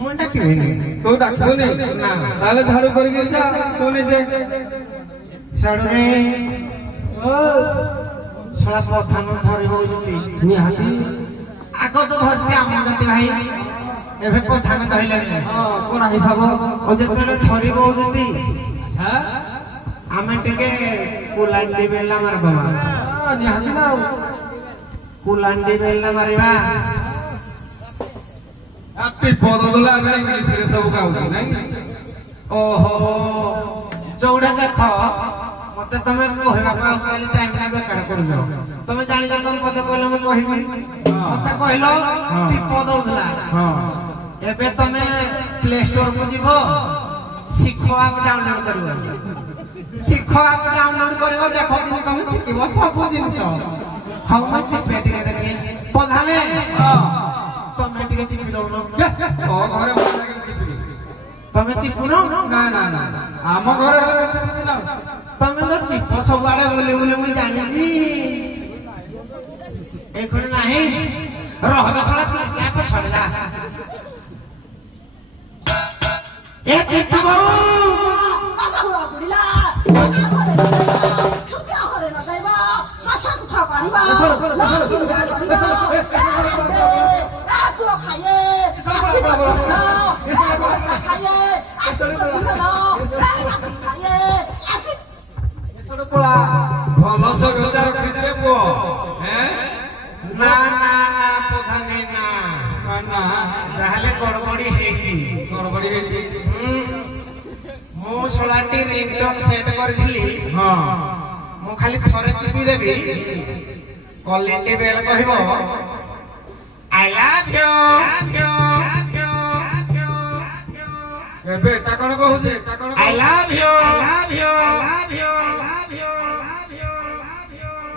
ମୁଁ ଡାକିବିନି ତୁ ଡାକିବୁନି ନା ତାହେଲେ ଝାଡୁ କରିକି ଯା ତୁ ନିଜେ ଛାଡୁରେ ଶଳା ପ୍ରଧାନ ଧରିବ ଯଦି ନିହାତି ଆଗ ତ ଧରିଛି ଆମ ଜାତି ଭାଇ ଏବେ ପ୍ରଧାନ ଧଇଲେନି କଣ ହିସାବ ଆଉ ଯେତେବେଳେ ଧରିବ ଯଦି ଆମେ ଟିକେ କୁଲାଣ୍ଡି ବେଲା ମାରିଦବା ନିହାତି ନା କୁଲାଣ୍ଡି ବେଲା ମାରିବା ପଦଲା ଆମେ ଇଂଲିଶରେ ସବୁ ଗାଉଛୁ ନାଇଁ ଓହୋ ଯୋଉଟା ଦେଖ ମତେ ତମେ କହିବାକୁ ଆଉତାଲି ଟାଇମ ନା ବେକାର କରୁଛ ତମେ ଜାଣିଛ ତମ ପଦ କହିଲ ମୁଁ କହିବି ମତେ କହିଲ ଟିପ ଦଉଥିଲା ଏବେ ତମେ ପ୍ଲେ ଷ୍ଟୋର କୁ ଯିବ ଶିଖ ଆପ ଡାଉନଲୋଡ କରିବ ଶିଖ ଆପ ଡାଉନଲୋଡ କରିବ ଦେଖ କିନ୍ତୁ ତମେ ଶିଖିବ ସବୁ ଜିନିଷ ହଉ ମୁଁ ଚିପେ ଟିକେ ଦେଖି ପ୍ରଧାନେ ତମେ ଟିକେ ଚିପି ଦଉନ ଘରେ ଚିପିବି ତମେ ଚିପୁନ ନା ନା ନା ଆମ ଘରେ ଚିପିବି ନା ତମେ ତ ଚିପ ସବୁଆଡେ ବୁଲି ବୁଲି ମୁଁ ଜାଣିଛି ଏଇ ଖଣ୍ଡେ ନାହିଁ ରହବେ ଶଳା ଛାଡ଼ିଲା ଏ ଚିପ ବାବୁ ଭଲସେ ଗଜା ରଖିଥିଲେ ପୁଅ ନା ନା ନା ପ୍ରଧାନେ ନା ନା ଯାହେଲେ ଗଡବଡି ହେଇଛି ଗଡ଼ବଡ଼ି ହେଇଛି ମୁଁ ଶଳାଟି ରିଙ୍ଗଟୋନ ସେଟ୍ କରିଥିଲି ହଁ ମୁଁ ଖାଲି ଥରେ ଚିପି ଦେବି କଲିଂଟି ବେଲ କହିବ ଆଇ ଲାଭ ୟୁ ଏବେ ଏଟା କଣ କହୁଛି ଆଇ ଲାଭ ୟୁ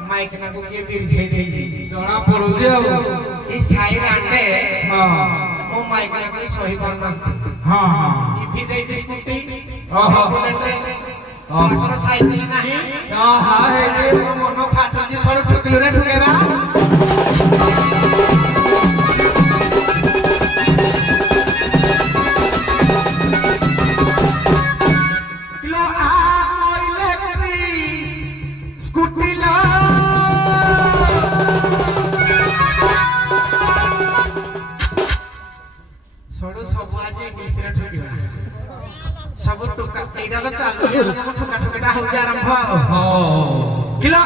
ମାଇକ ନାକୁ କିଏ ବିରିଝେଇ ଦେଇଛି ଜଣା ପଡୁଛି ଆଉ ଏ ସାଇ ରାଣ୍ଡେ ହଁ ମୋ ମାଇକ ନାକୁ ସହି ପାରୁନାହାନ୍ତି ହଁ ହଁ ଚିପି ଦେଇଛି ସ୍କୁଟି ଓହୋ। ବୁଲେଟରେ ସାଇକେଲ ନାହିଁ ହଁ ହଁ ହେଇଛି ମନ ଫାଟୁଛି ସଳୁ ଠୁକିଲୁରେ ଠୁକେଇବା ସବୁ ଟୁକା ଏଇଟା ତ ଚାଲୁ ଠୁକା ଠୁକାଟା ହଉଛି ଆରମ୍ଭ କିଲୋ